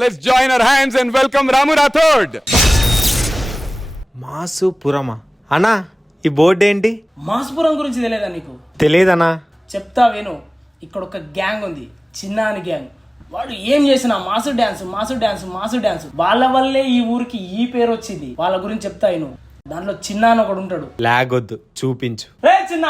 let's join our hands and welcome Ramu Rathod. మాసుపురమా అన్నా, ఈ board ఏంటి? మాసుపురం గురించి తెలియదా నీకు? తెలియదన్నా. చెప్తా విను. ఇక్కడ ఒక గ్యాంగ్ ఉంది, చిన్నాని గ్యాంగ్. వాడు ఏం చేసినా mass dance mass dance mass dance. వాళ్ళ వల్లే ఈ ఊరికి ఈ పేరు వచ్చింది. వాళ్ళ గురించి చెప్తా విను. దాంట్లో చిన్న అని ఒకడు ఉంటాడు. లాగొద్దు, చూపించు. రే చిన్న,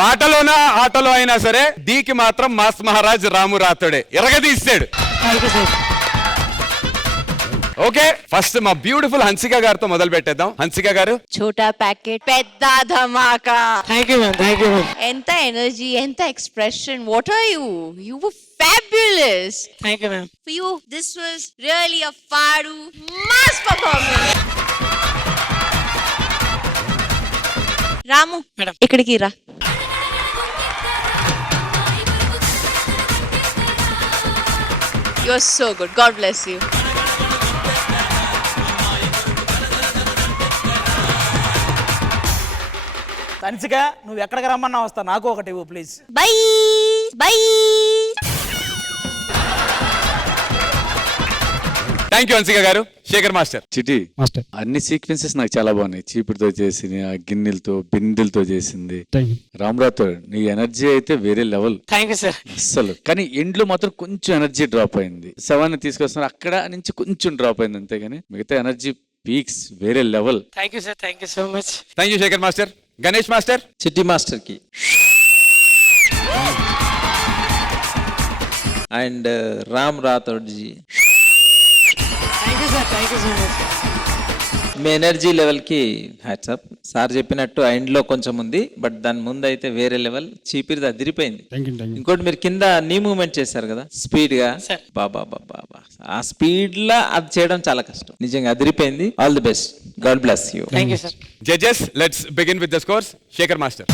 పాటలోనా ఆటలో అయినా సరే డీకి మాత్రం మాస్ మహారాజ్ రాము రాథోడే ఎరగదీస్తాడు. ఓకే, ఫస్ట్ మా బ్యూటిఫుల్ హన్సిక గారితో మొదలు పెట్టేద్దాం. హన్సిక గారు. छोटा पैकेट పెద్ద ధమాకా. Thank you ma'am. ఎంత ఎనర్జీ, ఎంత expression. What are you? You were fabulous. Thank you ma'am. For you this was really a faru mass performance. Ramu madam, ఇక్కడికి రా. You are so good. God bless you. Hansika, నువ్వు ఎక్కడికి రమ్మన్నా వస్తా. నాకు ఒకటి ఇవ్వు please. By by. Thank you Hansika గారు. శేఖర్ మాస్టర్. చిటి మాస్టర్ అన్ని సీక్వెన్సెస్ నాకు చాలా బాగున్నాయి. చీపుడుతో చేసింది, ఆ గిన్నెలతో బిందెలతో చేసింది. Thank you. రామ్రాతో నీ ఎనర్జీ అయితే వేరే లెవెల్ థ్యాంక్ యూ సార్. అస్సలు. కానీ ఎండ్ లో మాత్రం కొంచెం ఎనర్జీ డ్రాప్ అయింది. శవాన్ని తీసుకొస్తున్నారు, అక్కడ నుంచి కొంచెం డ్రాప్ అయింది అంతేగాని మిగతా ఎనర్జీ పీక్స్ వేరే level. Thank you sir. Thank you so much. Thank you Shekhar master. Ganesh master. Chitti master కి and Ram Rathod ji thank you sir. Thank you so much. మీ ఎనర్జీ లెవెల్ కి హ్యాట్సాప్. సార్ చెప్పినట్టు ఎండ్ లో కొంచెం ఉంది, బట్ దాని ముందు అయితే వేరే లెవెల్. చీపిరిది అదిరిపోయింది. Thank you. Thank you. ఇంకోటి మీరు కింద నీ మూవ్మెంట్ చేశారు కదా స్పీడ్ గా, బాబా బాబా ఆ స్పీడ్ లా అది చేయడం చాలా కష్టం. నిజంగా అదిరిపోయింది. All the best. God bless you. Thank you sir. Judges, let's begin with the scores. Shekhar master.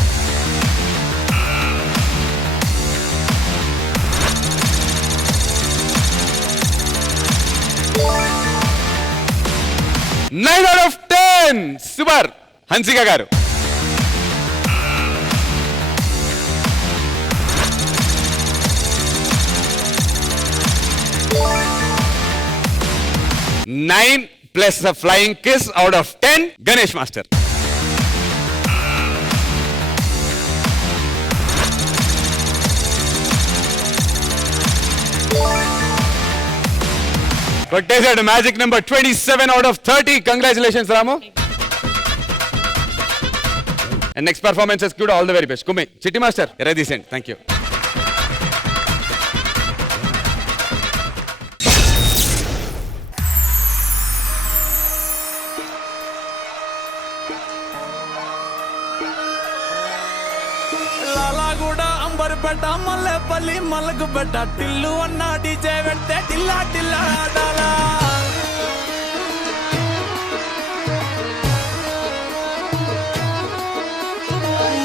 9 out of 10. Super. Hansika గారు. 9 plus a flying kiss out of 10. Ganesh Master. Contestant magic number 27 out of 30. Congratulations, Ramu. And next performance is good. All the very best. Kumi, Chitti Master, you're decent. Thank you. Lalaguda Amberpet Mallepally Malakpet Tillu అన్న DJ పెడితే టిల్లా టిల్లా ఆడాలా.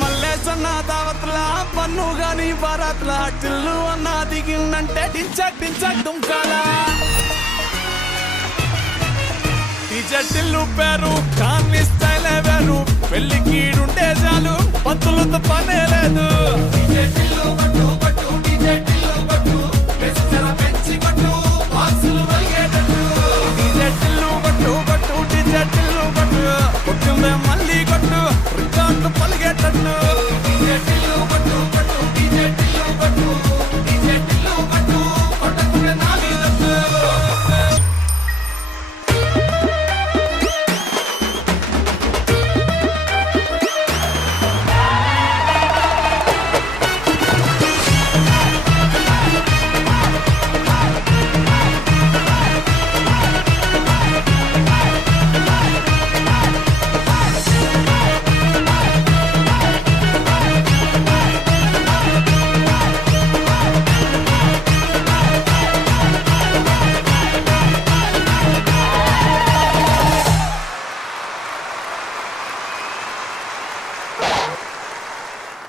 మల్లేసన్న దావత్ల పన్ను గాని బారాత్ల టిల్లు అన్న దిగిందంటే డించక్ డించక్ దుంకాలా. DJ Tillu పేరు కాని స్టైలే వేరు. పెళ్లి కీడుంటే చాలు పంతులతో పనే లేదు.